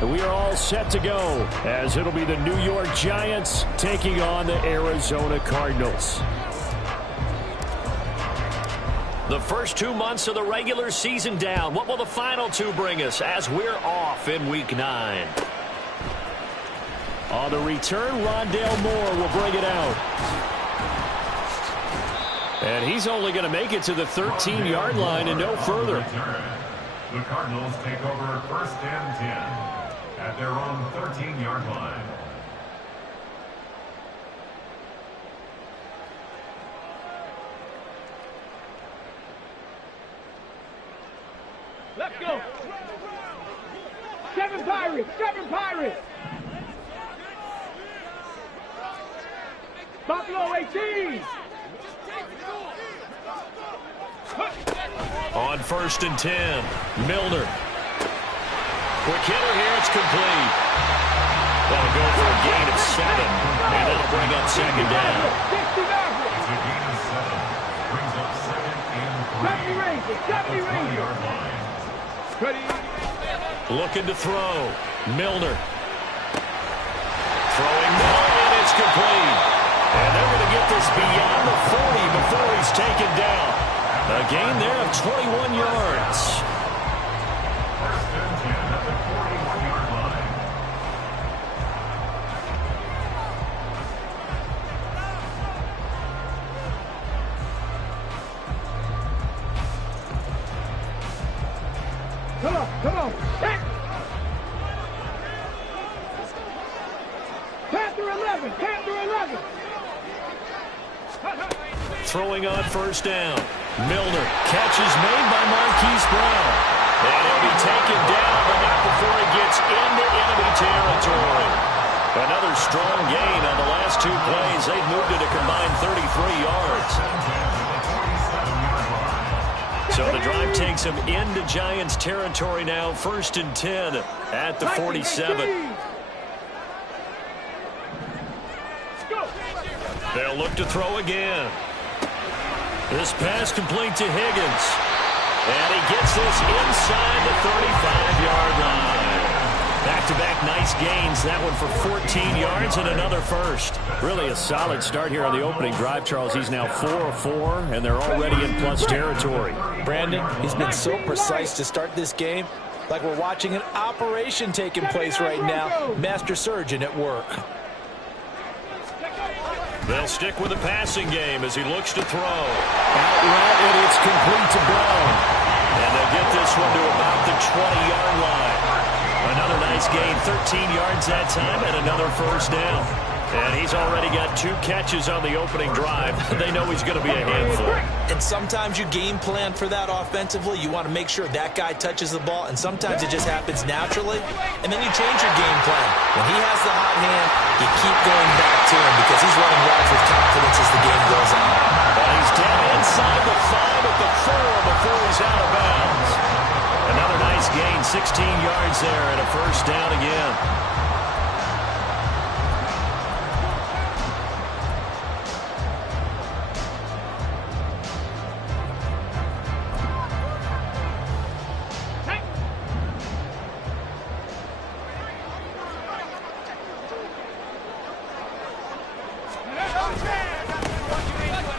And we are all set to go as it'll be the New York Giants taking on the Arizona Cardinals. The first 2 months of the regular season down. What will the final 2 bring us as we're off in Week 9? On the return, Rondale Moore will bring it out. And he's only going to make it to the 13-yard line and no further. The Cardinals take over 1st and 10 at their own 13-yard line. Let's go. 7 Pirates, 7 Pirates. Buffalo 18. On 1st and 10, Milner. Quick hitter here, it's complete. That'll go for a gain of 7, and that'll bring up 2nd down. It's a gain of 7. Brings up 2nd and 3. 20-yard line. Looking to throw. Milner. Throwing now, and it's complete. And they're going to get this beyond the 40 before he's taken down. A gain there of 21 yards. 1st and 10 at the 41-yard line. Come on. Panther 11, Panther 11. Throwing on 1st down. Milner. Catch is made by Marquise Brown. And he'll be taken down, but not before he gets into enemy territory. Another strong gain on the last 2 plays. They've moved it a combined 33 yards. So the drive takes them into Giants territory now. 1st and 10 at the 47. They'll look to throw again. This pass complete to Higgins. And he gets this inside the 35-yard line. Back-to-back nice gains. That one for 14 yards and another first. Really a solid start here on the opening drive, Charles. He's now 4 of 4, and they're already in plus territory. Brandon, he's been so precise to start this game. Like we're watching an operation taking place right now. Master surgeon at work. They'll stick with the passing game as he looks to throw. Out route, and it's complete to Brown. And they'll get this one to about the 20-yard line. Another nice gain, 13 yards that time, and another 1st down. And he's already got 2 catches on the opening drive. They know he's going to be a handful. And sometimes you game plan for that offensively. You want to make sure that guy touches the ball, and sometimes it just happens naturally. And then you change your game plan. When he has the hot hand, you keep going back to him because he's running routes with confidence as the game goes on. And he's down inside the 5 at the 4 before he's out of bounds. Another nice gain, 16 yards there, and a 1st down again.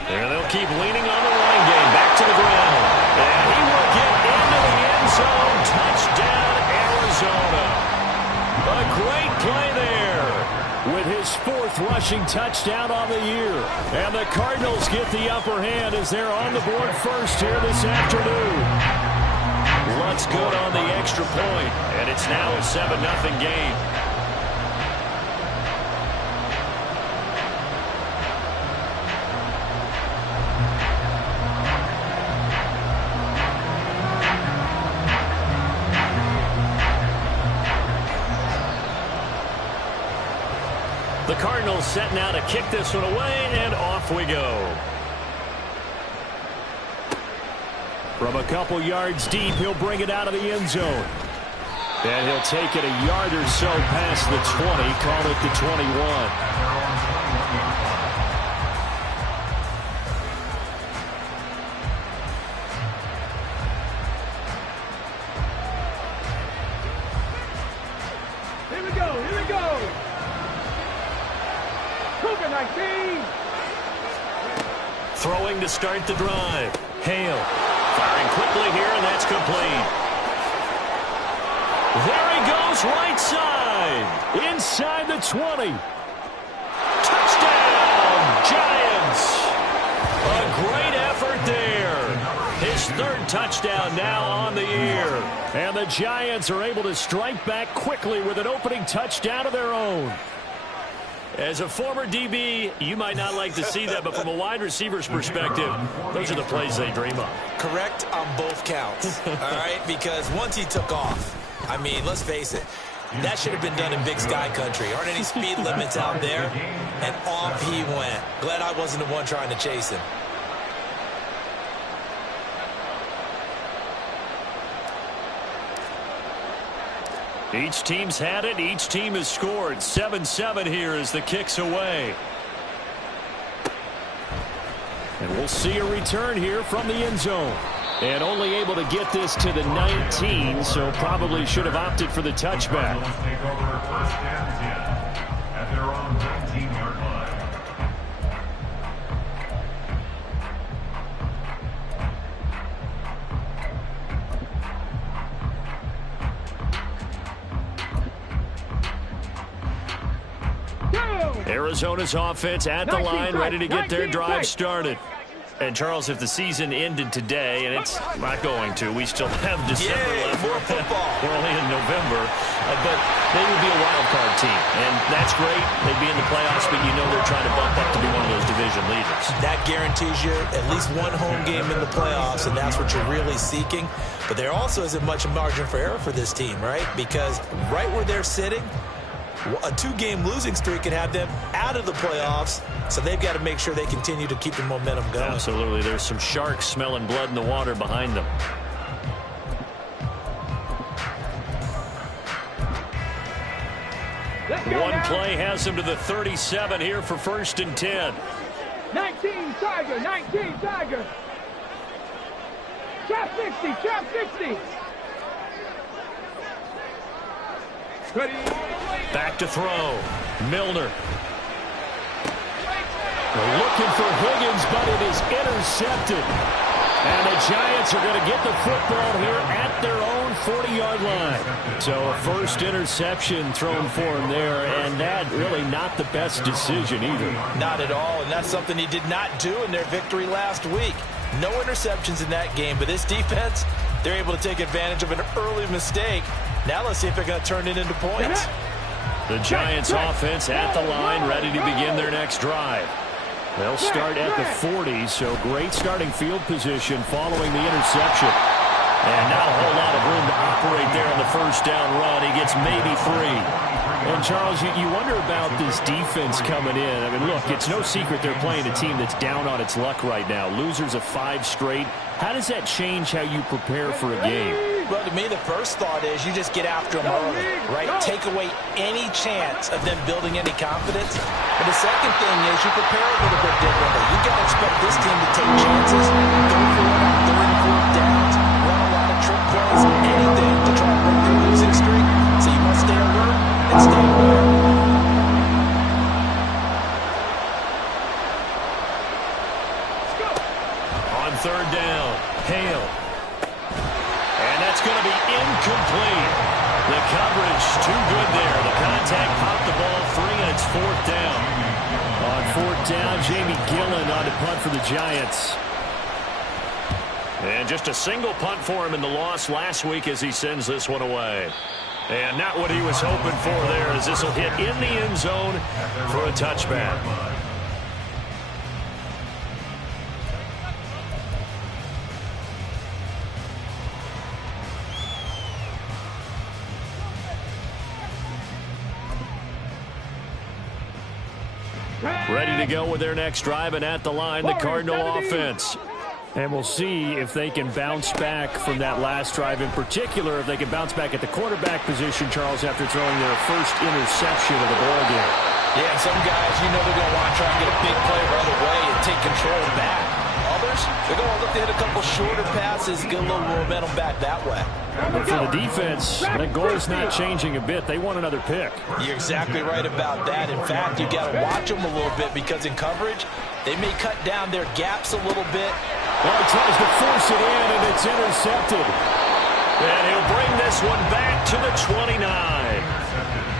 And they'll keep leaning on the running game. Back to the ground. And he will get into the end zone. Touchdown, Arizona. A great play there with his 4th rushing touchdown on the year. And the Cardinals get the upper hand as they're on the board first here this afternoon. Lutz good on the extra point, and it's now a 7-0 game. The Cardinals set now to kick this one away, and off we go. From a couple yards deep, he'll bring it out of the end zone. And he'll take it a yard or so past the 20, call it the 21. Here we go. Here we go. Cougar 19. Throwing to start the drive. Hale firing quickly here, and that's complete. There he goes, right side. Inside the 20. Touchdown, Giants. A great effort there. His third touchdown now on the year. And the Giants are able to strike back quickly with an opening touchdown of their own. As a former DB, you might not like to see that, but from a wide receiver's perspective, those are the plays they dream of. Correct on both counts, all right? Because once he took off, I mean, let's face it, that should have been done in Big Sky country. Aren't any speed limits out there? And off he went. Glad I wasn't the one trying to chase him. Each team's had it. Each team has scored. 7-7 here as the kick's away. And we'll see a return here from the end zone. And only able to get this to the 19, so probably should have opted for the touchback. Take over first and 10 at their own 19-yard line. Arizona's offense at the line, ready to get their drive started. And, Charles, if the season ended today, and it's not going to, we still have December left. More football. We're only in November. But they would be a wild card team. And that's great. They'd be in the playoffs, but you know they're trying to bump up to be one of those division leaders. That guarantees you at least one home game in the playoffs, and that's what you're really seeking. But there also isn't much margin for error for this team, right? Because right where they're sitting, a two-game losing streak could have them out of the playoffs, so they've got to make sure they continue to keep the momentum going. Absolutely. There's some sharks smelling blood in the water behind them. One play has them to the 37 here for first and 10. 19 Tiger, 19 Tiger. Trap 60, trap 60. Ready. Back to throw. Milner. They're looking for Higgins, but it is intercepted. And the Giants are going to get the football here at their own 40-yard line. So a first interception thrown for him there, and that really not the best decision either. Not at all, and that's something he did not do in their victory last week. No interceptions in that game, but this defense, they're able to take advantage of an early mistake. Now let's see if they're going to turn it into points. The Giants offense at the line, ready to begin their next drive. They'll start at the 40, so great starting field position following the interception. And not a whole lot of room to operate there on the first down run. He gets maybe 3. And, Charles, you wonder about this defense coming in. I mean, look, it's no secret they're playing a team that's down on its luck right now. Losers of 5 straight. How does that change how you prepare for a game? Well, to me, the first thought is you just get after them early, right? Take away any chance of them building any confidence. And the second thing is you prepare a little bit differently. You got to expect this team to take chances, go for it on 3rd and 4th downs, run a lot of trick plays, anything to try to break their losing streak. So you must stay alert and stay aware. On 3rd down, Hale. And that's going to be incomplete. The coverage too good there. The contact popped the ball free, and it's 4th down. On 4th down, Jamie Gillen on to punt for the Giants. And just a single punt for him in the loss last week as he sends this one away. And not what he was hoping for there, as this will hit in the end zone for a touchback. Ready to go with their next drive, and at the line, the Cardinal offense. And we'll see if they can bounce back from that last drive, in particular, if they can bounce back at the quarterback position, Charles, after throwing their first interception of the ball game. Yeah, some guys, you know they're going to want to try and get a big play right away and take control back. Others, receivers, they're going to look to hit a couple shorter passes, get a little momentum back that way. But for the defense, that goal's not changing a bit. They want another pick. You're exactly right about that. In fact, you got to watch them a little bit because in coverage, they may cut down their gaps a little bit. Well, he tries to force it in, and it's intercepted. And he'll bring this one back to the 29.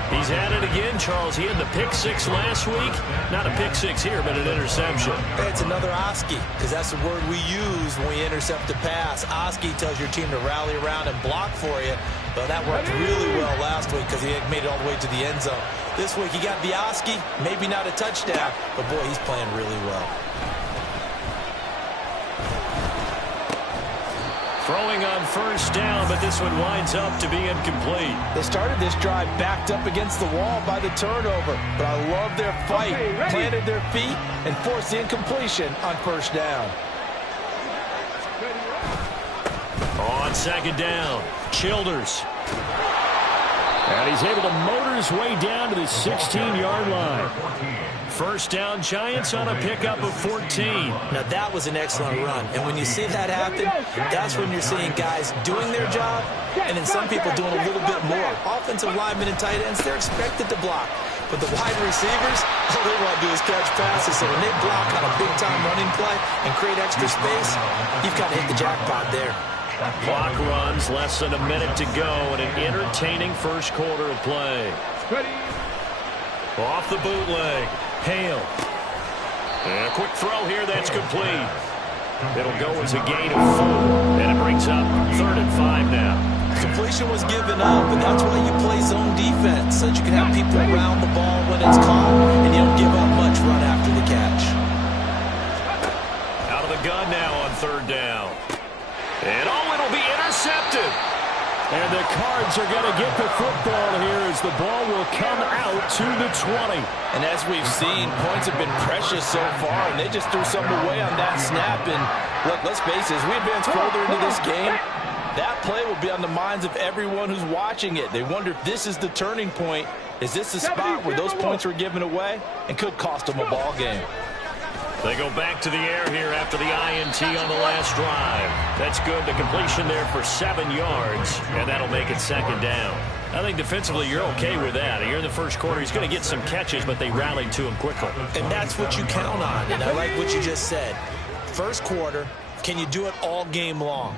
He's at it again, Charles. He had the pick six last week. Not a pick six here, but an interception. It's another Oski, because that's the word we use when we intercept a pass. Oski tells your team to rally around and block for you. But that worked really well last week because he made it all the way to the end zone. This week he got the Oski, maybe not a touchdown, but boy, he's playing really well. Throwing on first down, but this one winds up to be incomplete. They started this drive backed up against the wall by the turnover, but I love their fight. Planted their feet and forced the incompletion on first down. On second down, Childers. And he's able to motor his way down to the 16-yard line. First down, Giants on a pickup of 14. Now, that was an excellent run. And when you see that happen, that's when you're seeing guys doing their job and then some people doing a little bit more. Offensive linemen and tight ends, they're expected to block. But the wide receivers, all they want to do is catch passes. So when they block on a big-time running play and create extra space, you've got to hit the jackpot there. Clock runs, less than a minute to go in an entertaining first quarter of play. Off the bootleg. Hale. And a quick throw here, that's complete. It'll go as a gain of 4, and it brings up 3rd and 5 now. Completion was given up, and that's why you play zone defense, so that you can have people around the ball when it's caught, and you don't give up much run after the catch. Out of the gun now on 3rd down. And it'll be intercepted. And the Cards are going to get the football here as the ball will come out to the 20. And as we've seen, points have been precious so far, and they just threw something away on that snap. And look, let's face it, as we advance further into this game, that play will be on the minds of everyone who's watching it. They wonder if this is the turning point. Is this the spot where those points were given away and could cost them a ball game? They go back to the air here after the INT on the last drive. That's good. The completion there for 7 yards, and that'll make it 2nd down. I think defensively you're okay with that. Here in the first quarter, he's going to get some catches, but they rallied to him quickly. And that's what you count on, and I like what you just said. First quarter, can you do it all game long?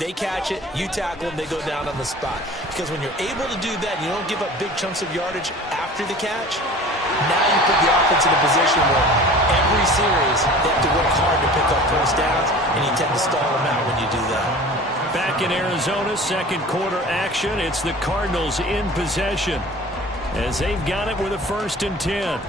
They catch it, you tackle them, they go down on the spot. Because when you're able to do that and you don't give up big chunks of yardage after the catch, now you put the offense in a position where every series they have to work hard to pick up first downs, and you tend to stall them out when you do that. Back in Arizona, second quarter action. It's the Cardinals in possession as they've got it with a 1st and 10.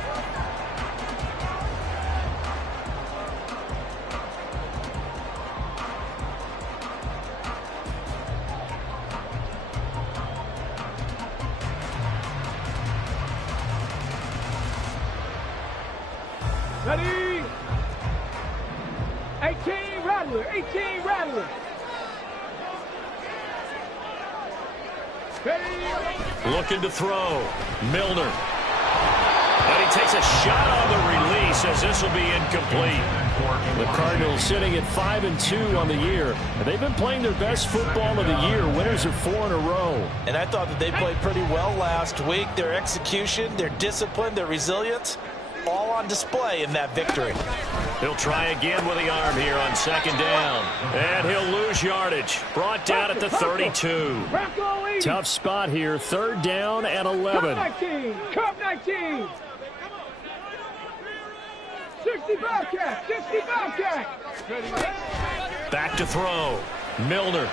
Ready? 18 Rattler, 18 Rattler. Ready? Looking to throw. Milner. And he takes a shot on the release as this will be incomplete. The Cardinals sitting at 5-2 on the year. And they've been playing their best football of the year. Winners of 4 in a row. And I thought that they played pretty well last week. Their execution, their discipline, their resilience, all on display in that victory. He'll try again with the arm here on 2nd down. And he'll lose yardage. Brought down at the 32. Tough spot here. 3rd down and 11. Cup 19. 60 Bobcat, 60 Bobcat. Back to throw. Milner.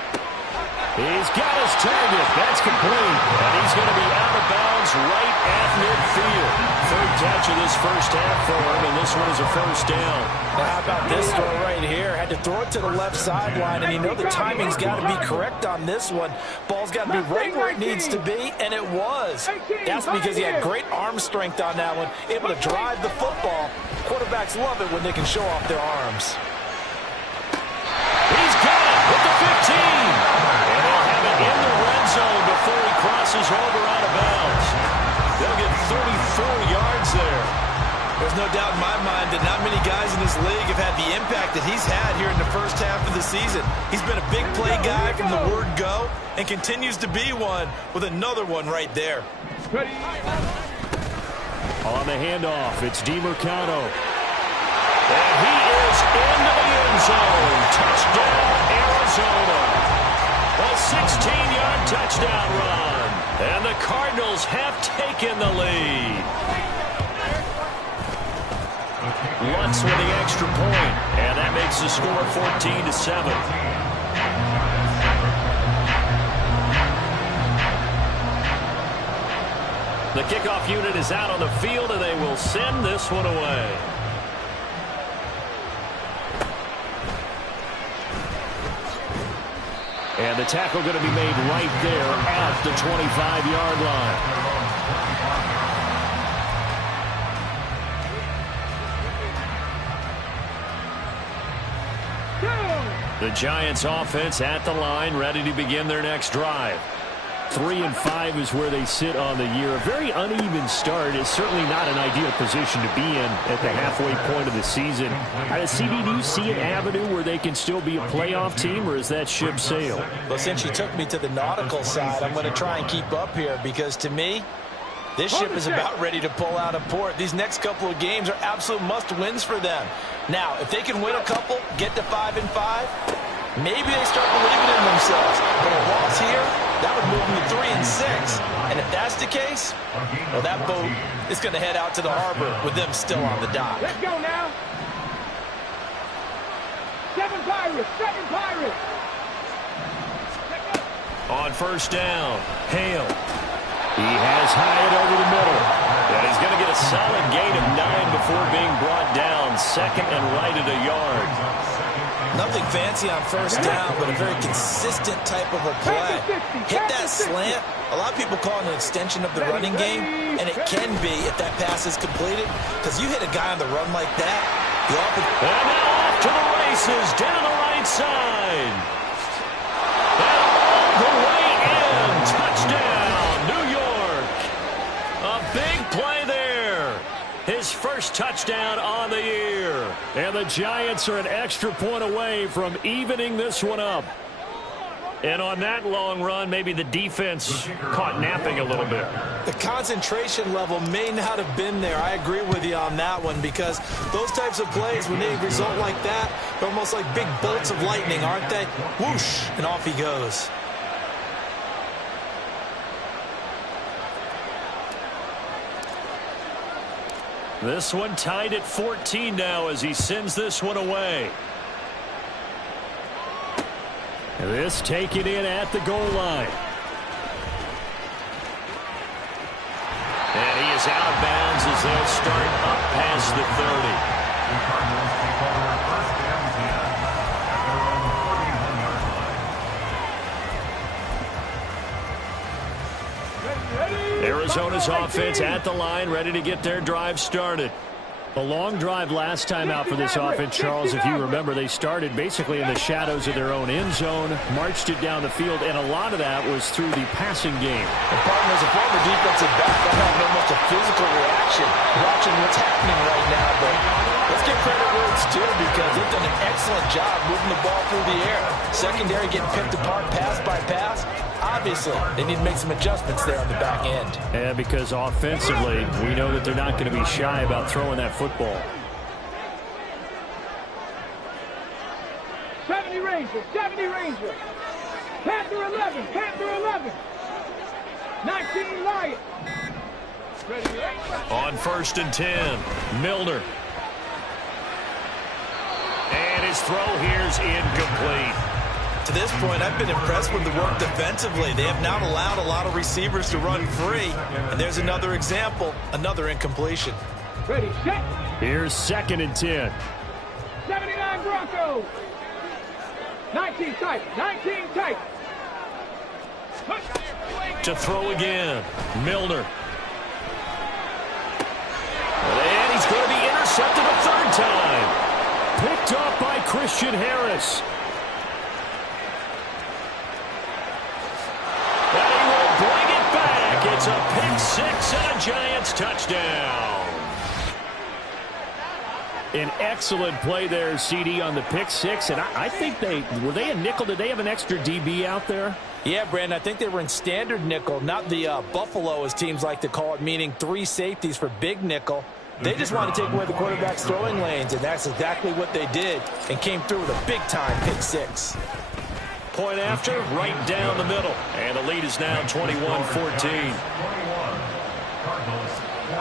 He's got his target. That's complete. And he's going to be out of bounds right at midfield. 3rd touch of this first half for him, and this one is a 1st down. Now, how about this throw right here? Had to throw it to the left sideline, and you know the timing's got to be correct on this one. Ball's got to be right where it needs to be, and it was. That's because he had great arm strength on that one, able to drive the football. Quarterbacks love it when they can show off their arms. He's got it with the 15. And they'll have it in the red zone before he crosses over out of bounds. They'll get 34 yards there. There's no doubt in my mind that not many guys in this league have had the impact that he's had here in the first half of the season. He's been a big play guy from the word go and continues to be one with another one right there. On the handoff, it's DeMercado. And he is into the end zone. Touchdown, Arizona. A 16-yard touchdown run. And the Cardinals have taken the lead. Lutz with the extra point. And that makes the score 14-7. The kickoff unit is out on the field, and they will send this one away. And the tackle going to be made right there at the 25-yard line. The Giants offense at the line, ready to begin their next drive. 3-5 is where they sit on the year. A very uneven start is certainly not an ideal position to be in at the halfway point of the season. CD, do you see an avenue where they can still be a playoff team, or is that ship sailed? Well, since you took me to the nautical side, I'm going to try and keep up here because to me, this ship is about ready to pull out of port. These next couple of games are absolute must-wins for them. Now, if they can win a couple, get to 5-5, maybe they start believing in themselves. But a loss here, that would move them to 3-6. And if that's the case, well, that boat is going to head out to the harbor with them still on the dock. Let's go now. 7 Pirates, 7 Pirates. On first down, Hale. He has Hyatt over the middle. And he's going to get a solid gain of 9 before being brought down. Second and right at a yard. Nothing fancy on first down, but a very consistent type of a play. Hit that slant. A lot of people call it an extension of the running game, and it can be if that pass is completed, because you hit a guy on the run like that. And now off to the races down the right side. And all the way in. Touchdown, New York. A big play there. His first touchdown on the year. And the Giants are an extra point away from evening this one up. And on that long run, maybe the defense caught napping a little bit. The concentration level may not have been there. I agree with you on that one, because those types of plays, when they result like that, they're almost like big bolts of lightning, aren't they? Whoosh, and off he goes. This one tied at 14 now as he sends this one away. This taken in at the goal line. And he is out of bounds as they'll start up past the 30. Arizona's offense at the line, ready to get their drive started. A long drive last time out for this offense, Charles. If you remember, they started basically in the shadows of their own end zone, marched it down the field, and a lot of that was through the passing game. And partner, as a former defensive back, I'm having almost a physical reaction watching what's happening right now. But let's give credit where it's due, because they've done an excellent job moving the ball through the air. Secondary getting picked apart pass by pass. Obviously, they need to make some adjustments there on the back end. And because offensively, we know that they're not going to be shy about throwing that football. 70 Rangers, 70 Rangers. Panther 11, Panther 11. 19 Lions. On first and 10, Milner. And his throw here's incomplete. To this point, I've been impressed with the work defensively. They have not allowed a lot of receivers to run free. And there's another example, another incompletion. Ready, set. Here's second and 10. 79 Broncos. 19 tight, 19 tight. To throw again, Milner. And he's going to be intercepted a third time. Picked up by Christian Harris. It's a pick six and a Giants touchdown. An excellent play there, CD, on the pick six. And I think were they a nickel? Did they have an extra DB out there? Yeah, Brandon, I think they were in standard nickel, not the Buffalo, as teams like to call it, meaning 3 safeties for big nickel. They just want to take away the quarterback's throwing lanes, and that's exactly what they did and came through with a big-time pick six. Point after, right down the middle. And the lead is now 21-14. 21. Cardinals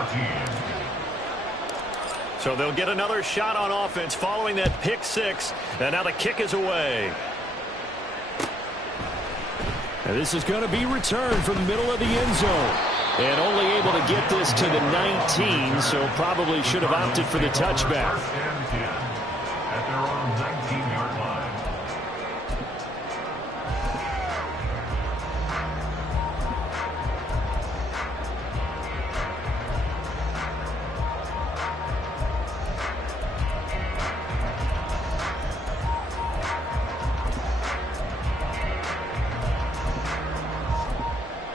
14. So they'll get another shot on offense following that pick six. And now the kick is away. And this is going to be returned from the middle of the end zone. And only able to get this to the 19, so probably should have opted for the touchback. First and 10 at their own 19-yard line.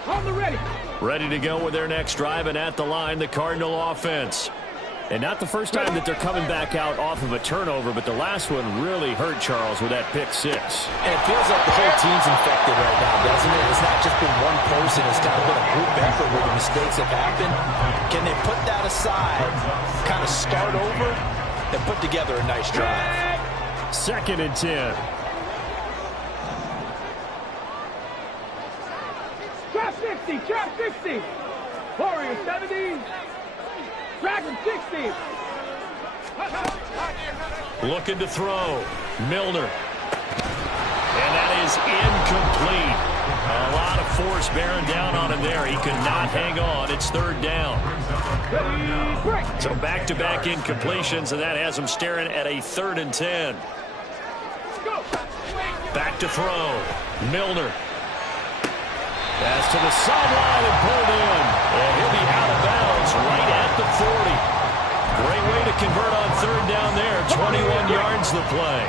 On the ready. Ready to go with their next drive, and at the line, the Cardinal offense. And not the first time that they're coming back out off of a turnover, but the last one really hurt Charles with that pick six. And it feels like the whole team's infected right now, doesn't it? It's not just been one person. It's kind of been a group effort where the mistakes have happened. Can they put that aside, kind of start over, and put together a nice drive? 2nd and 10. Trap 60, trap 60. Warriors 70. Dragon 60. Looking to throw. Milner. And that is incomplete. A lot of force bearing down on him there. He could not hang on. It's 3rd down. So back-to-back incompletions, and that has him staring at a 3rd and 10. Back to throw. Milner. Pass to the sideline and pulled in. And he'll be out of bounds right at the 40. Great way to convert on 3rd down there. 21 yards the play.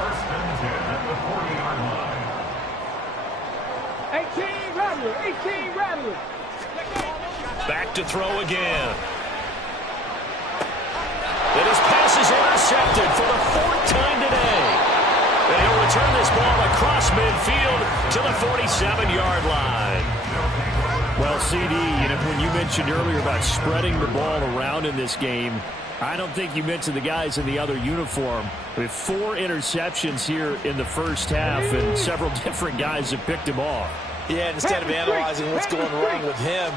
First and 10 at the 40-yard line. 18 Rattler, 18 Rattler. Back to throw again. And his pass is intercepted for the 4th time today. And he'll return this ball across midfield to the 47-yard line. Well, CD, when you mentioned earlier about spreading the ball around in this game, I don't think you mentioned the guys in the other uniform. With 4 interceptions here in the first half, and several different guys have picked him off. Yeah, instead of analyzing what's going wrong with him,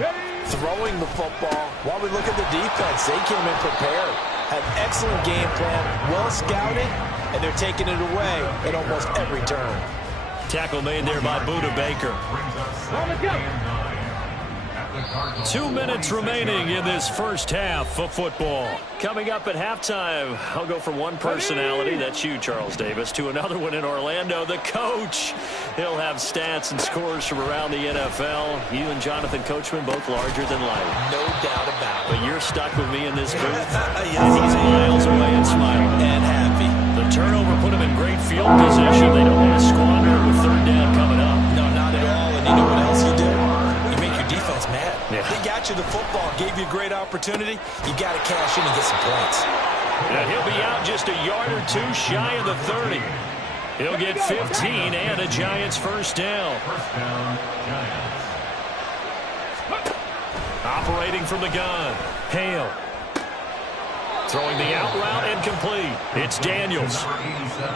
throwing the football, while we look at the defense, they came in prepared, had excellent game plan, well scouted, and they're taking it away at almost every turn. Tackle made there by Buda Baker. 2 minutes remaining in this first half of football. Coming up at halftime, I'll go from one personality, that's you, Charles Davis, to another one in Orlando, the coach. He'll have stats and scores from around the NFL. You and Jonathan Coachman, both larger than life. No doubt about it. But you're stuck with me in this booth. Yes, he's miles away and smiling. And happy. The turnover put him in great field position. They don't want to squander it with 3rd down coming up. No, not at all. And you know what else you do? You make your defense mad. Yeah. They got you the football, gave you a great opportunity. You got to cash in and get some points. Now he'll be out just a yard or 2 shy of the 30. He'll get 15 and a Giants first down. First down, Giants. Operating from the gun. Hale. Throwing the out route and complete. It's Daniels.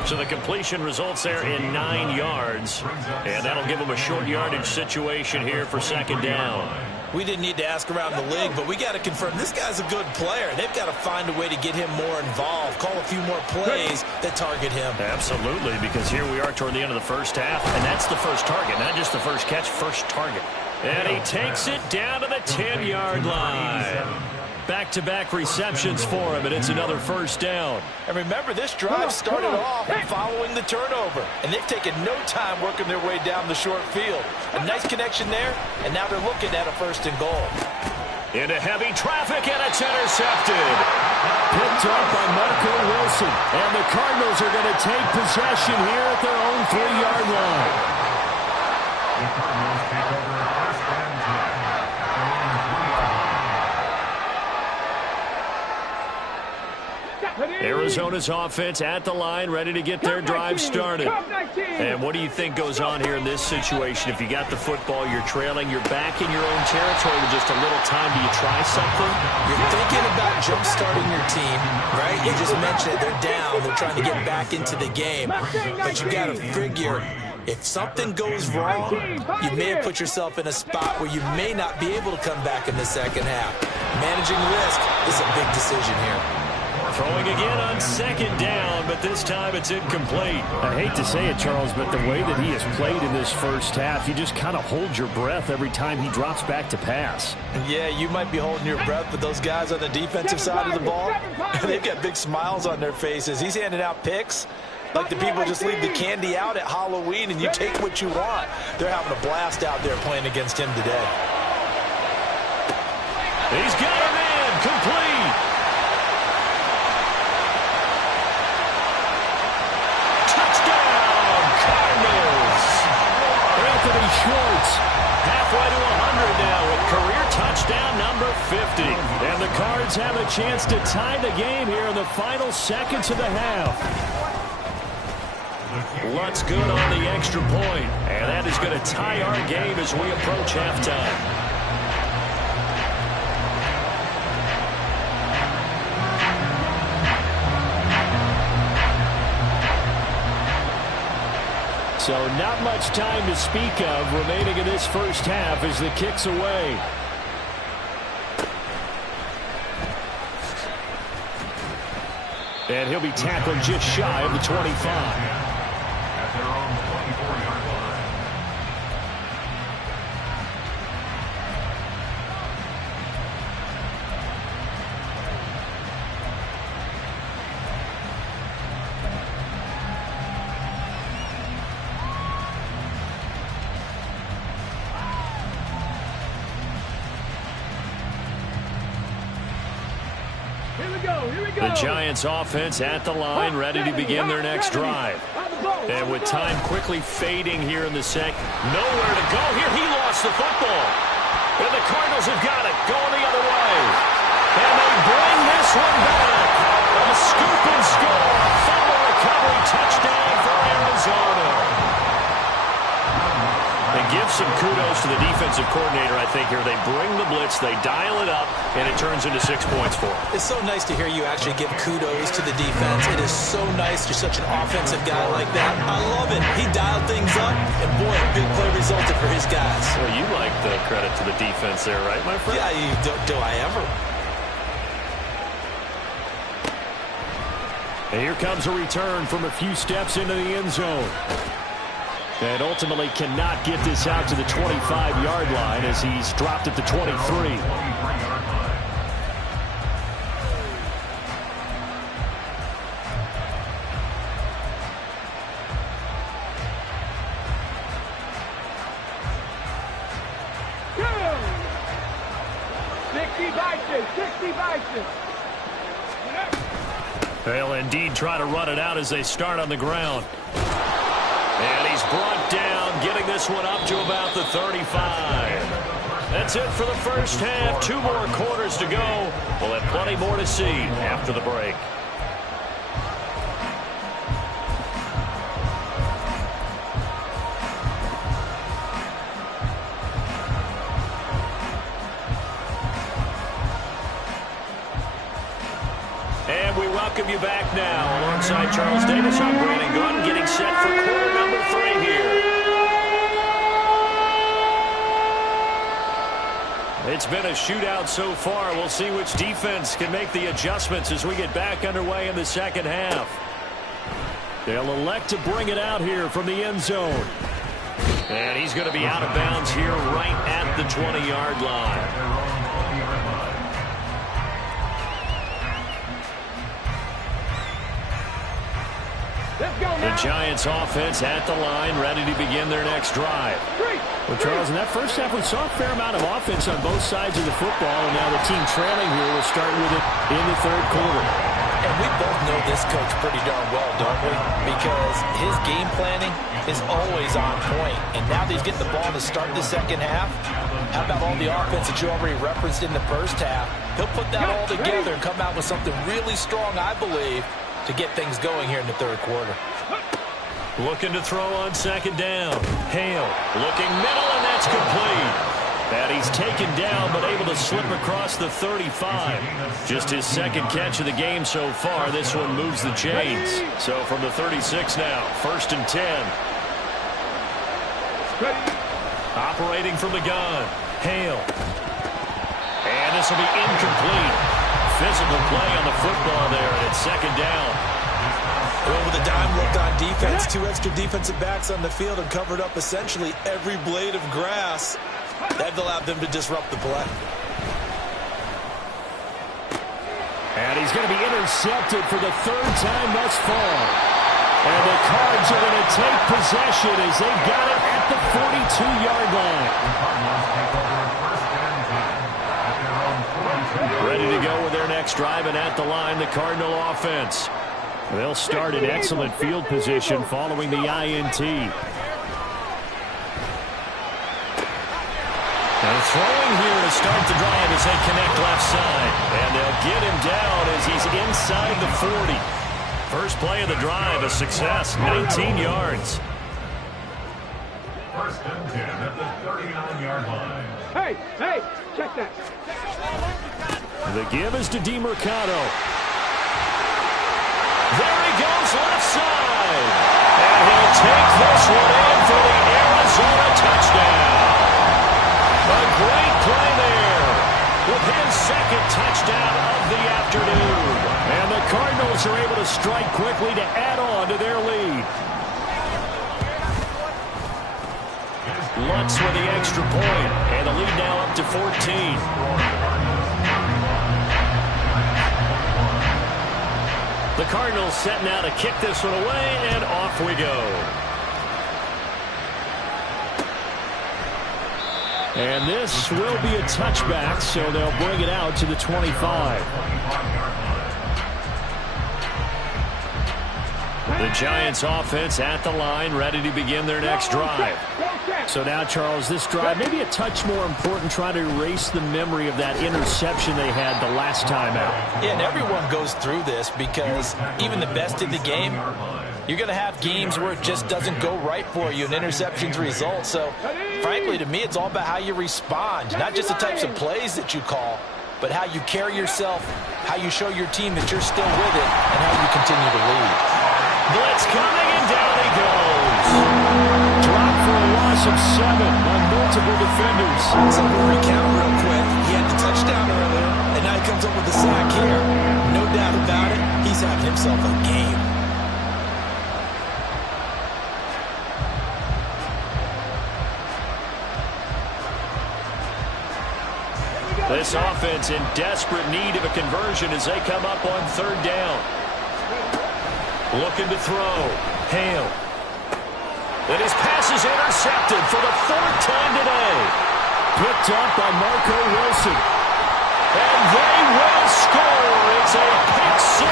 So the completion results there in 9 yards. And that'll give him a short yardage situation here for 2nd down. We didn't need to ask around the league, but we got to confirm this guy's a good player. They've got to find a way to get him more involved, call a few more plays that target him. Absolutely, because here we are toward the end of the first half, and that's the first target, not just the first catch, first target. And he takes it down to the 10-yard line. Back-to-back receptions for him, and it's another first down. And remember, this drive started off following the turnover, and they've taken no time working their way down the short field. A nice connection there, and now they're looking at a 1st and goal. Into heavy traffic, and it's intercepted. Picked up by Marco Wilson, and the Cardinals are going to take possession here at their own 3-yard line. The Cardinals take over 1st and 10 at their own 3-yard line. Arizona's offense at the line, ready to get their drive started. And what do you think goes on here in this situation? If you got the football, you're trailing, you're back in your own territory with just a little time. Do you try something? You're thinking about jump-starting your team, right? You just mentioned it. They're down. They're trying to get back into the game. But you got to figure, if something goes wrong, you may have put yourself in a spot where you may not be able to come back in the second half. Managing risk is a big decision here. Throwing again on second down, but this time it's incomplete. I hate to say it, Charles, but the way that he has played in this first half, you just kind of hold your breath every time he drops back to pass. Yeah, you might be holding your breath, but those guys on the defensive side of the ball, they've got big smiles on their faces. He's handing out picks like the people just leave the candy out at Halloween and you take what you want. They're having a blast out there playing against him today. He's got him in, complete. Schwartz halfway to 100 now with career touchdown number 50. And the Cards have a chance to tie the game here in the final seconds of the half. Lutz good on the extra point. And that is going to tie our game as we approach halftime. So not much time to speak of remaining in this first half as the kick's away. And he'll be tackled just shy of the 25. At their own 24-yard line. The Giants offense at the line, ready to begin their next drive. And with time quickly fading here in the second, nowhere to go here. He lost the football. And the Cardinals have got it, going the other way. And they bring this one back. A scoop and score. Fumble recovery, touchdown for Arizona. And give some kudos to the defensive coordinator, I think, here. They bring the blitz, they dial it up, and it turns into 6 points for them. It's so nice to hear you actually give kudos to the defense. It is so nice you're such an offensive guy like that. I love it. He dialed things up, and boy, a big play resulted for his guys. Well, you like the credit to the defense there, right, my friend? Yeah, do I ever? And here comes a return from a few steps into the end zone. And ultimately cannot get this out to the 25-yard line as he's dropped at the 23. They'll indeed try to run it out as they start on the ground. And he's brought down, getting this one up to about the 35. That's it for the first half. 2 more quarters to go. We'll have plenty more to see after the break. And we welcome you back now. Alongside Charles Davis, I'm Brandon Gunn, getting set for quarter number 3 here. It's been a shootout so far. We'll see which defense can make the adjustments as we get back underway in the second half. They'll elect to bring it out here from the end zone. And he's going to be out of bounds here right at the 20-yard line. The Giants offense at the line, ready to begin their next drive. Well, Charles, in that first half, we saw a fair amount of offense on both sides of the football, and now the team trailing here will start with it in the third quarter. And we both know this coach pretty darn well, don't we? Because his game planning is always on point. And now that he's getting the ball to start the second half, how about all the offense that you already referenced in the first half? He'll put that all together and come out with something really strong, I believe, to get things going here in the third quarter. Looking to throw on second down. Hale looking middle, and that's complete. And he's taken down, but able to slip across the 35. Just his second catch of the game so far. This one moves the chains. So from the 36 now, 1st and 10. Operating from the gun. Hale. And this will be incomplete. Physical play on the football there, and it's second down. Well, with a dime look on defense, 2 extra defensive backs on the field and covered up essentially every blade of grass. That allowed them to disrupt the play. And he's going to be intercepted for the 3rd time thus far. And the Cards are going to take possession as they got it at the 42-yard line. Ready to go with their next drive, and at the line, the Cardinal offense. They'll start in excellent field position following the INT. And throwing here to start the drive as they connect left side. And they'll get him down as he's inside the 40. First play of the drive, a success, 19 yards. 1st and 10 at the 39-yard line. Hey, check that. The give is to DeMercado. There he goes left side. And he'll take this one in for the Arizona touchdown. A great play there with his second touchdown of the afternoon. And the Cardinals are able to strike quickly to add on to their lead. Lutz with the extra point, and the lead now up to 14. The Cardinals setting out to kick this one away, and off we go. And this will be a touchback, so they'll bring it out to the 25. The Giants offense at the line, ready to begin their next drive. So now, Charles, this drive maybe a touch more important, trying to erase the memory of that interception they had the last time out. Yeah, and everyone goes through this because even the best in the game, you're going to have games where it just doesn't go right for you, and interceptions result. So, frankly, to me, it's all about how you respond, not just the types of plays that you call, but how you carry yourself, how you show your team that you're still with it, and how you continue to lead. Blitz coming, and down he goes. Drop for a loss of 7 on multiple defenders. So we'll recount real quick. He had the touchdown earlier, and now he comes up with the sack here. No doubt about it, he's having himself a game. This offense in desperate need of a conversion as they come up on 3rd down. Looking to throw. Hale. And his pass is intercepted for the 4th time today. Picked up by Marco Wilson. And they will score. It's a pick 6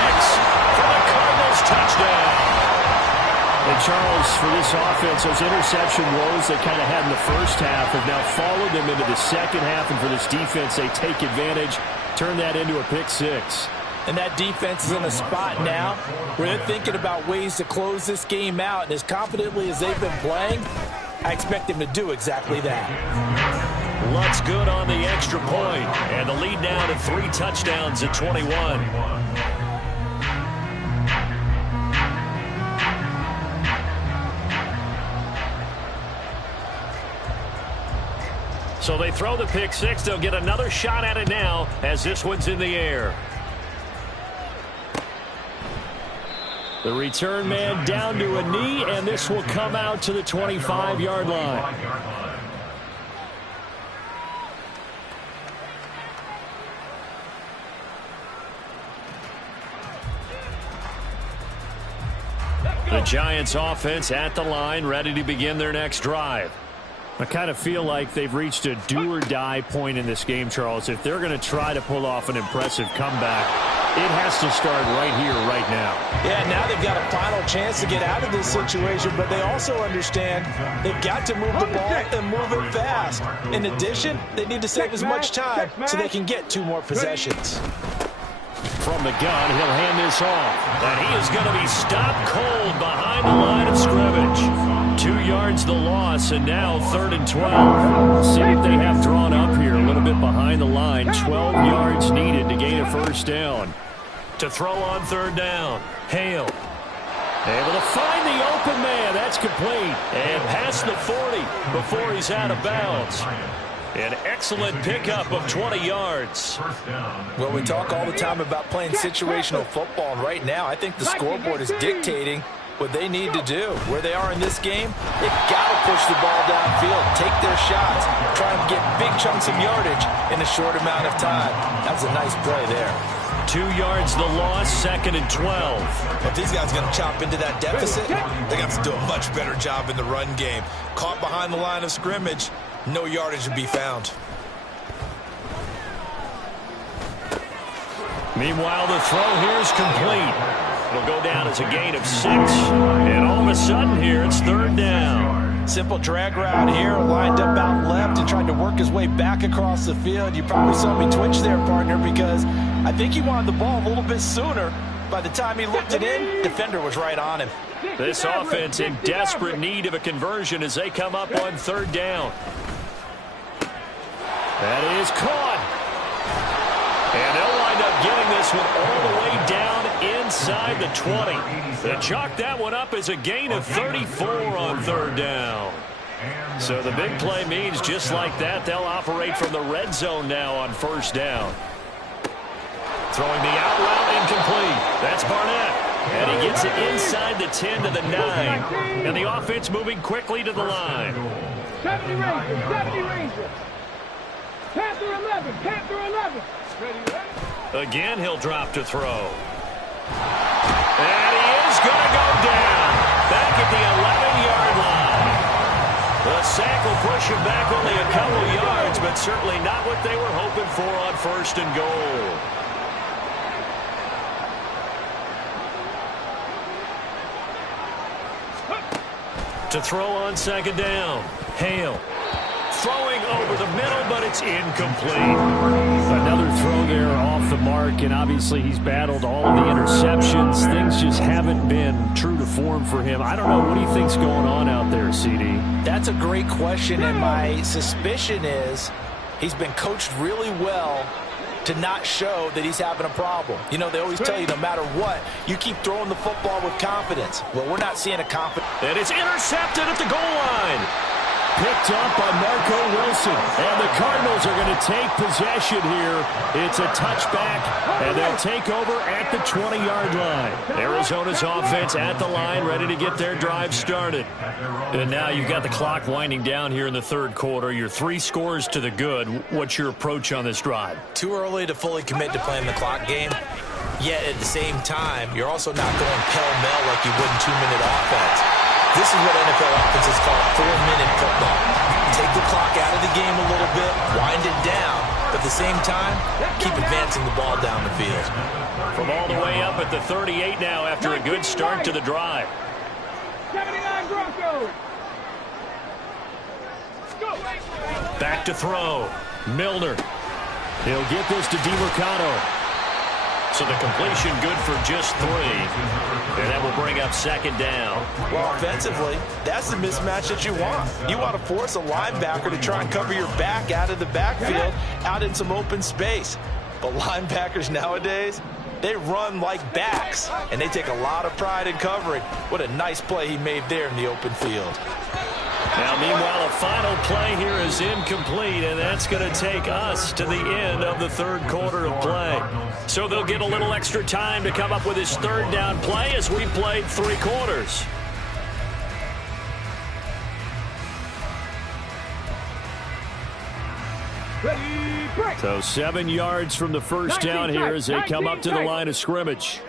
for the Cardinals touchdown. And Charles, for this offense, those interception woes they kind of had in the first half have now followed them into the second half. And for this defense, they take advantage, turn that into a pick 6. And that defense is in a spot now where they're thinking about ways to close this game out. And as confidently as they've been playing, I expect them to do exactly that. Lutz good on the extra point. And the lead now to 3 touchdowns at 21. So they throw the pick 6. They'll get another shot at it now as this one's in the air. The return man down to a knee, and this will come out to the 25-yard line. The Giants offense at the line, ready to begin their next drive. I kind of feel like they've reached a do-or-die point in this game, Charles. If they're going to try to pull off an impressive comeback, it has to start right here, right now. Yeah, now they've got a final chance to get out of this situation, but they also understand they've got to move the ball and move it fast. In addition, they need to save as much time so they can get 2 more possessions. From the gun, he'll hand this off. And he is going to be stopped cold behind the line of scrimmage. 2 yards the loss, and now 3rd and 12. See what they have drawn up here. A little bit behind the line. 12 yards needed to gain a first down. To throw on 3rd down. Hale. Able to find the open man. That's complete. And past the 40 before he's out of bounds. An excellent pickup of 20 yards. Well, we talk all the time about playing situational football, and right now I think the scoreboard is dictating what they need to do. Where they are in this game, they've got to push the ball downfield, take their shots, try and get big chunks of yardage in a short amount of time. That's a nice play there. 2 yards the loss, 2nd and 12. If these guys are going to chop into that deficit, they got to do a much better job in the run game. Caught behind the line of scrimmage, no yardage to be found. Meanwhile, the throw here is complete. It'll go down as a gain of 6. And all of a sudden here, it's 3rd down. Simple drag route here, lined up out left and tried to work his way back across the field. You probably saw me twitch there, partner, because I think he wanted the ball a little bit sooner. By the time he looked it in, defender was right on him. This offense in desperate need of a conversion as they come up on 3rd down. That is caught. And they'll wind up getting this one all the way down inside the 20. They chalk that one up as a gain of 34 on 3rd down. So the big play means just like that, they'll operate from the red zone now on 1st down. Throwing the out route incomplete. That's Barnett. And he gets it inside the 10 to the 9. And the offense moving quickly to the line. 70 Rangers, 70 Rangers. Panther 11, Panther 11. Again, he'll drop to throw. And he is going to go down. Back at the 11-yard line. The sack will push him back only a couple yards, but certainly not what they were hoping for on 1st and goal. To throw on 2nd down. Hale. Throwing over the middle, but it's incomplete. Another throw there off the mark, and obviously he's battled all of the interceptions. Things just haven't been true to form for him. I don't know. What do you think's going on out there, CD? That's a great question, and my suspicion is he's been coached really well to not show that he's having a problem. You know, they always tell you no matter what, you keep throwing the football with confidence. Well, we're not seeing a confidence. And it's intercepted at the goal line. Picked up by Marco Wilson. And the Cardinals are going to take possession here. It's a touchback, and they'll take over at the 20-yard line. Arizona's offense at the line, ready to get their drive started. And now you've got the clock winding down here in the 3rd quarter. You're 3 scores to the good. What's your approach on this drive? Too early to fully commit to playing the clock game. Yet at the same time, you're also not going pell-mell like you would in 2-minute offense. This is what NFL offenses call 4-minute football. Take the clock out of the game a little bit, wind it down, but at the same time, keep advancing the ball down the field. From all the way up at the 38 now after a good start to the drive. 79 Broncos. Back to throw. Milner. He'll get this to DeMercado. So the completion good for just 3. And that will bring up 2nd down. Well, offensively, that's the mismatch that you want. You want to force a linebacker to try and cover your back out of the backfield, out in some open space. But linebackers nowadays, they run like backs, and they take a lot of pride in covering. What a nice play he made there in the open field. Now, meanwhile, a final play here is incomplete, and that's going to take us to the end of the 3rd quarter of play. So they'll get a little extra time to come up with his 3rd down play as we played 3 quarters. So 7 yards from the first down here as they come up to the line of scrimmage.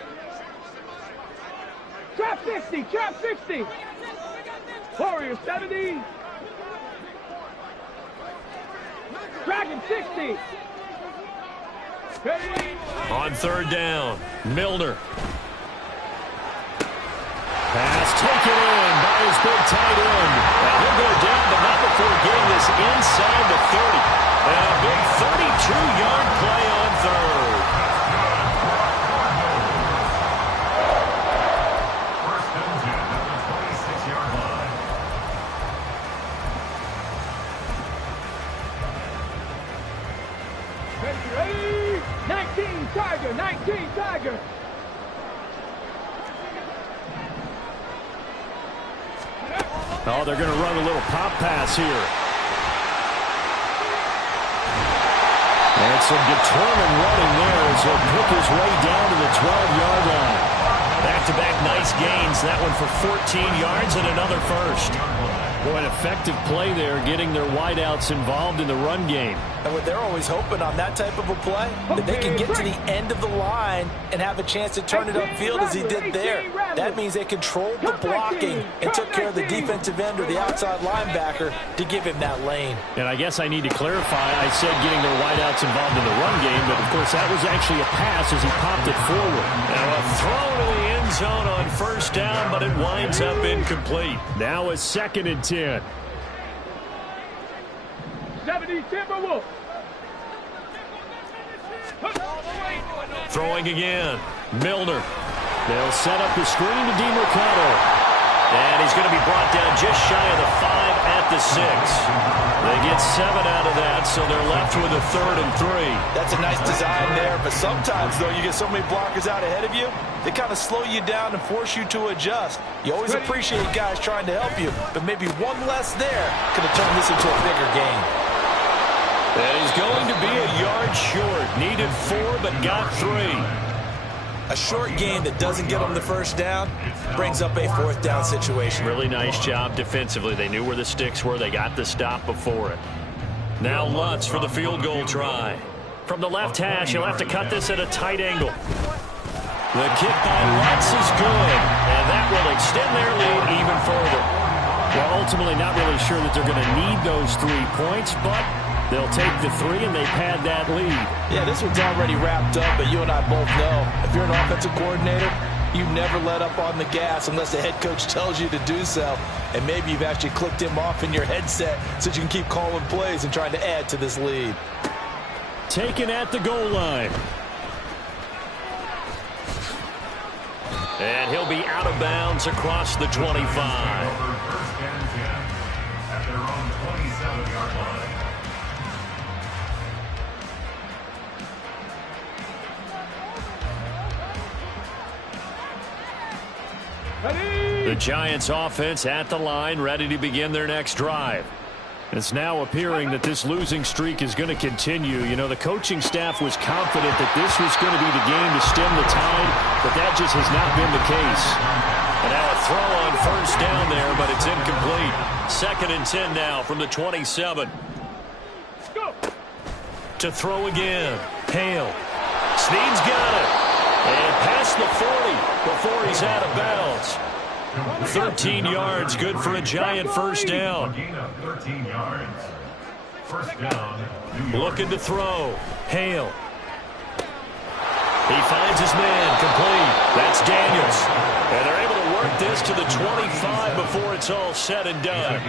Trap 60, trap 60. Warriors 70. Dragon 60. On third down, Milner. Pass taken in by his big tight end. And he'll go down, but not before getting this inside the 30. And a big 32-yard play on third. First and 10 at the 26-yard line. Ready? 19 Tiger, 19 Tiger. Oh, they're going to run a little pop pass here. And some determined running there as he'll pick his way down to the 12-yard line. Back-to-back nice gains. That one for 14 yards and another first. Boy, an effective play there, getting their wideouts involved in the run game. And what they're always hoping on that type of a play, that they can get to the end of the line and have a chance to turn it upfield as he did there. That means they controlled the blocking and took care of the defensive end or the outside linebacker to give him that lane. And I guess I need to clarify, I said getting their wideouts involved in the run game, but of course that was actually a pass as he popped it forward. Now a throw to the end zone on first down, but it winds up incomplete. Now a 2nd and 10. 70 Timberwolves. Throwing again, Milner. They'll set up the screen to DeMarcado. And he's going to be brought down just shy of the 5 at the 6. They get 7 out of that, so they're left with a 3rd and 3. That's a nice design there, but sometimes, though, you get so many blockers out ahead of you, they kind of slow you down and force you to adjust. You always appreciate guys trying to help you, but maybe one less there could have turned this into a bigger game. And he's going to be a yard short. Needed 4, but got 3. A short game that doesn't get them the first down brings up a 4th down situation. Really nice job defensively. They knew where the sticks were. They got the stop before it. Now Lutz for the field goal try. From the left hash, he'll have to cut this at a tight angle. The kick by Lutz is good, and that will extend their lead even further. Well, ultimately not really sure that they're going to need those 3 points, but they'll take the 3 and they've had that lead. Yeah, this one's already wrapped up, but you and I both know if you're an offensive coordinator, you never let up on the gas unless the head coach tells you to do so. And maybe you've actually clicked him off in your headset so you can keep calling plays and trying to add to this lead. Taken at the goal line. And he'll be out of bounds across the 25. First and 10 at their own 27-yard line. The Giants offense at the line, ready to begin their next drive. It's now appearing that this losing streak is going to continue. You know, the coaching staff was confident that this was going to be the game to stem the tide, but that just has not been the case. And now a throw on first down there, but it's incomplete. 2nd and 10 now from the 27. To throw again. Hale. Snead's got it. And past the 40 before he's out of bounds. 13 yards, good for a Giant first down. Gain of 13 yards. First down, New York. Looking to throw. Hale. He finds his man, complete. That's Daniels. And they're able to work this to the 25 before it's all said and done.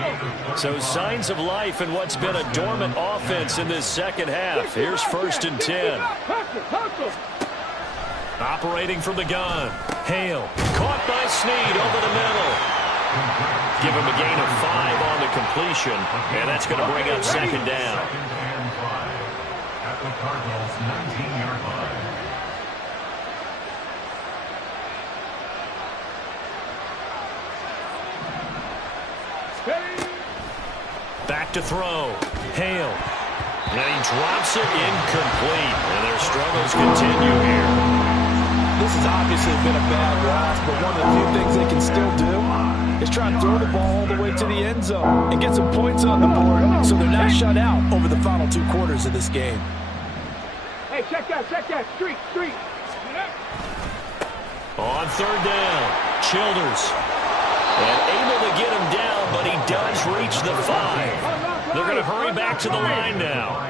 So signs of life in what's been a dormant offense in this second half. Here's 1st and 10. Operating from the gun. Hale. Caught by Snead over the middle. Give him a gain of 5 on the completion. And that's going to bring up 2nd down. 2nd and 5 at the Cardinals' 19-yard line. Back to throw. Hale. And he drops it incomplete. And their struggles continue here. This has obviously been a bad loss, but one of the few things they can still do is try and throw the ball all the way to the end zone and get some points on the board so they're not shut out over the final 2 quarters of this game. Hey, check that. Street. On 3rd down, Childers. And able to get him down, but he does reach the 5. They're going to hurry back to the line now.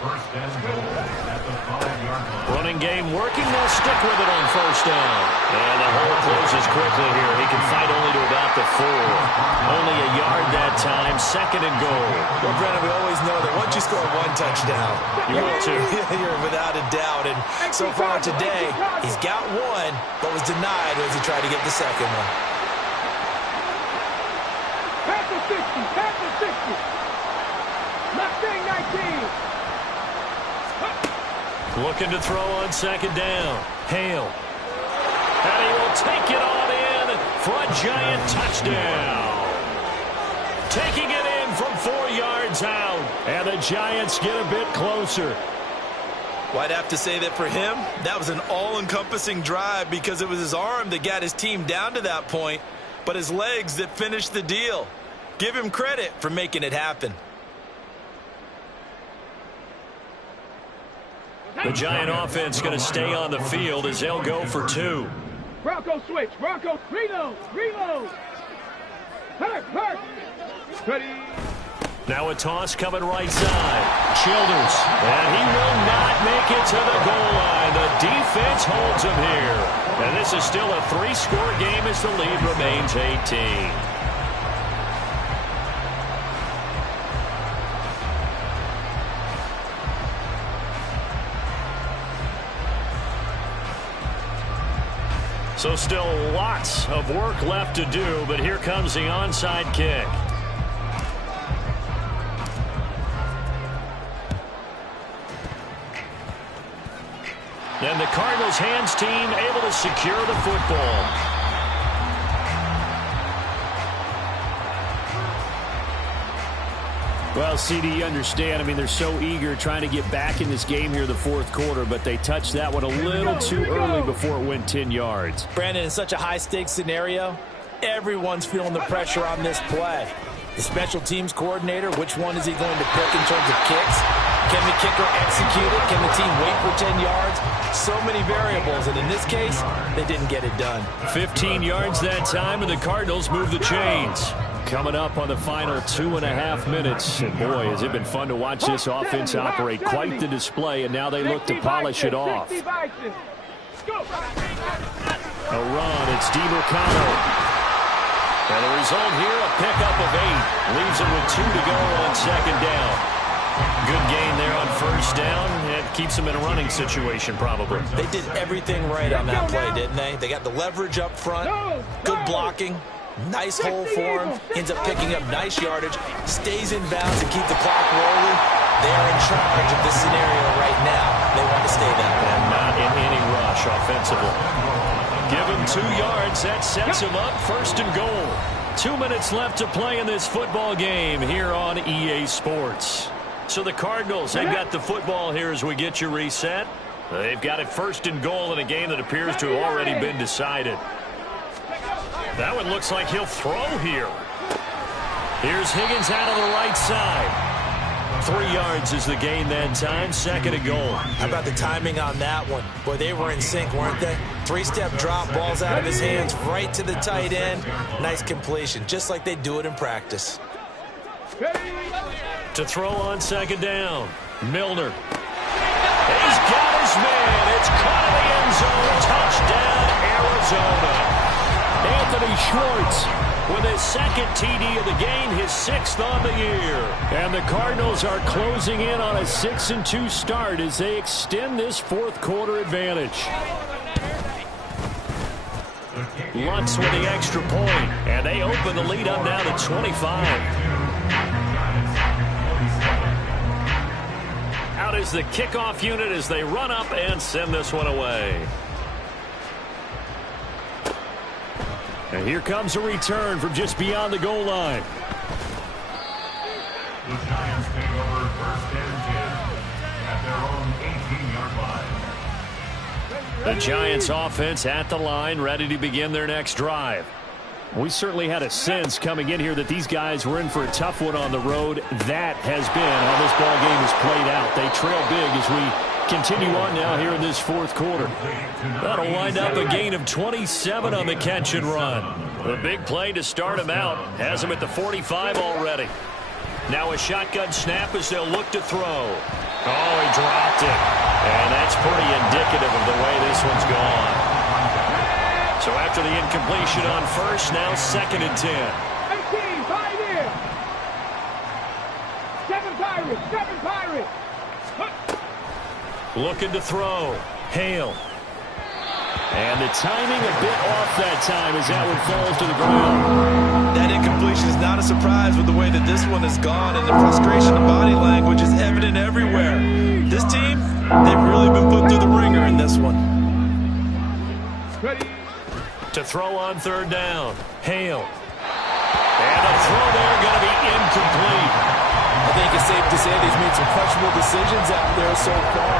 First and goal at the 5-yard line. Running game working. They'll stick with it on first down. And the hole closes quickly here. He can fight only to about the 4. Only a yard that time. Second and goal. Well, Brandon, we always know that once you score one touchdown, You will too. you're without a doubt. And so far today, he's got one, but was denied as he tried to get the second one. Panther 60, Panther 60. Mustang 19. Looking to throw on second down. Hale. And he will take it on in for a giant touchdown. Taking it in from 4 yards out. And the Giants get a bit closer. Well, I'd have to say that for him, that was an all-encompassing drive because it was his arm that got his team down to that point, but his legs that finished the deal. Give him credit for making it happen. The Giant offense going to stay on the field as they'll go for 2. Bronco switch. Bronco. Reload. Reload. Hurt. Ready. Now a toss coming right side. Childers. And he will not make it to the goal line. The defense holds him here. And this is still a 3-score game as the lead remains 18. So still lots of work left to do, but here comes the onside kick. And the Cardinals hands team able to secure the football. Well, CD, you understand. I mean, they're so eager trying to get back in this game here in the fourth quarter, but they touched that one a little too early before it went 10 yards. Brandon, in such a high-stakes scenario, everyone's feeling the pressure on this play. The special teams coordinator, which one is he going to pick in terms of kicks? Can the kicker execute it? Can the team wait for 10 yards? So many variables, and in this case, they didn't get it done. 15 yards that time, and the Cardinals move the chains. Coming up on the final 2.5 minutes. And boy, has it been fun to watch this offense operate. Quite the display, and now they look to polish it off. A run, it's DeMarcano. And the result here, a pickup of 8. Leaves it with 2 to go on second down. Good gain there on first down. It keeps them in a running situation, probably. They did everything right on that play, didn't they? They got the leverage up front, good blocking, nice hole for him, ends up picking up nice yardage, stays in bounds and keep the clock rolling. They are in charge of this scenario right now. They want to stay that way. And not in any rush offensively. Give him 2 yards. That sets him up first and goal. 2 minutes left to play in this football game here on EA Sports. So the Cardinals, they've got the football here as we get you reset. They've got it first and goal in a game that appears to have already been decided. That one looks like he'll throw here. Here's Higgins out of the right side. 3 yards is the gain that time. Second and goal. How about the timing on that one? Boy, they were in sync, weren't they? 3-step drop, balls out of his hands, right to the tight end. Nice completion, just like they do it in practice. To throw on second down. Milner. He's got his man. It's caught in the end zone. Touchdown, Arizona. Anthony Schwartz with his second TD of the game, his 6th on the year. And the Cardinals are closing in on a 6-2 start as they extend this fourth quarter advantage. Lutz with the extra point, and they open the lead up now to 25. Out is the kickoff unit as they run up and send this one away. And here comes a return from just beyond the goal line. The Giants take over first and 10 at their own 18-yard line. The Giants offense at the line, ready to begin their next drive. We certainly had a sense coming in here that these guys were in for a tough one on the road. That has been how this ball game has played out. They trail big as we continue on now here in this fourth quarter. That'll wind up a gain of 27 on the catch and run. The big play to start him out has him at the 45 already. Now a shotgun snap as they'll look to throw. Oh, he dropped it. And that's pretty indicative of the way this one's gone. So after the incompletion on first, now 2nd and 10. 18, 5 in. 7 Pirates, 7 Pirates. Looking to throw. Hale. And the timing a bit off that time as that one falls to the ground. That incompletion is not a surprise with the way that this one has gone, and the frustration of body language is evident everywhere. This team, they've really been put through the ringer in this one. Ready. To throw on 3rd down. Hale. And a throw there going to be incomplete. I think it's safe to say he's made some questionable decisions out there so far.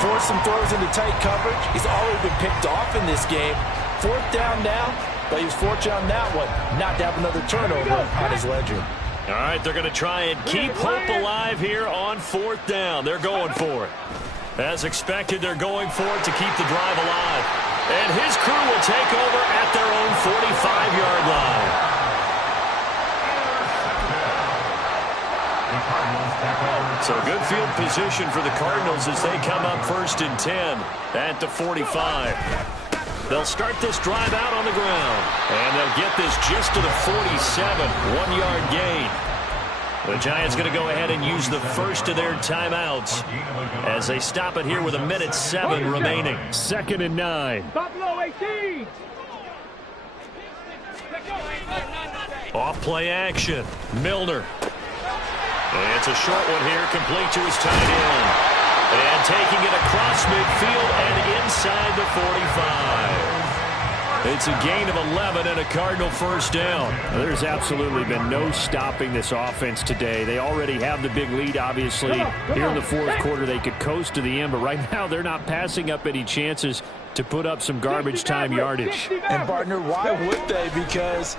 Forced some throws into tight coverage. He's already been picked off in this game. 4th down now, but he was fortunate on that one not to have another turnover on his ledger. All right, they're going to try and keep hope alive here on 4th down. They're going for it. As expected, they're going for it to keep the drive alive. And his crew will take over at their own 45-yard line. So good field position for the Cardinals as they come up 1st and 10 at the 45. They'll start this drive out on the ground. And they'll get this just to the 47, 1-yard gain. The Giants going to go ahead and use the first of their timeouts as they stop it here with 1:07 remaining. 2nd and 9. Buffalo 18. Off play action. Milner. And it's a short one here, complete to his tight end. And taking it across midfield and inside the 45. It's a gain of 11 and a Cardinal 1st down. There's absolutely been no stopping this offense today. They already have the big lead, obviously. Here in the 4th quarter, they could coast to the end, but right now they're not passing up any chances to put up some garbage time yardage. And, partner, why would they? Because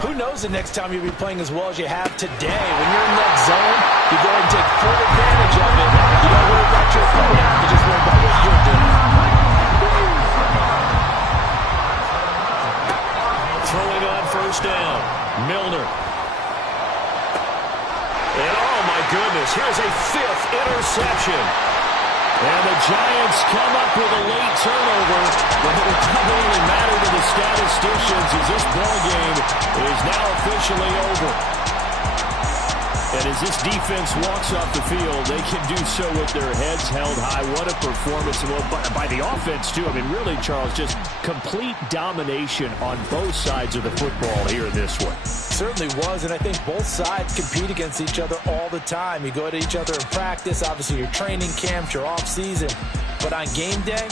who knows the next time you'll be playing as well as you have today. When you're in that zone, you go and take full advantage of it. You don't worry about your opponent. You just worry about what you're doing. Throwing on 1st down. Milner. And oh my goodness, here's a 5th interception. And the Giants come up with a late turnover, but it doesn't really matter to the statisticians as this ball game is now officially over. And as this defense walks off the field, they can do so with their heads held high. What a performance by the offense, too. I mean, really, Charles, just complete domination on both sides of the football here in this one. Certainly was, and I think both sides compete against each other all the time. You go to each other in practice, obviously your training camps, your off season. But on game day,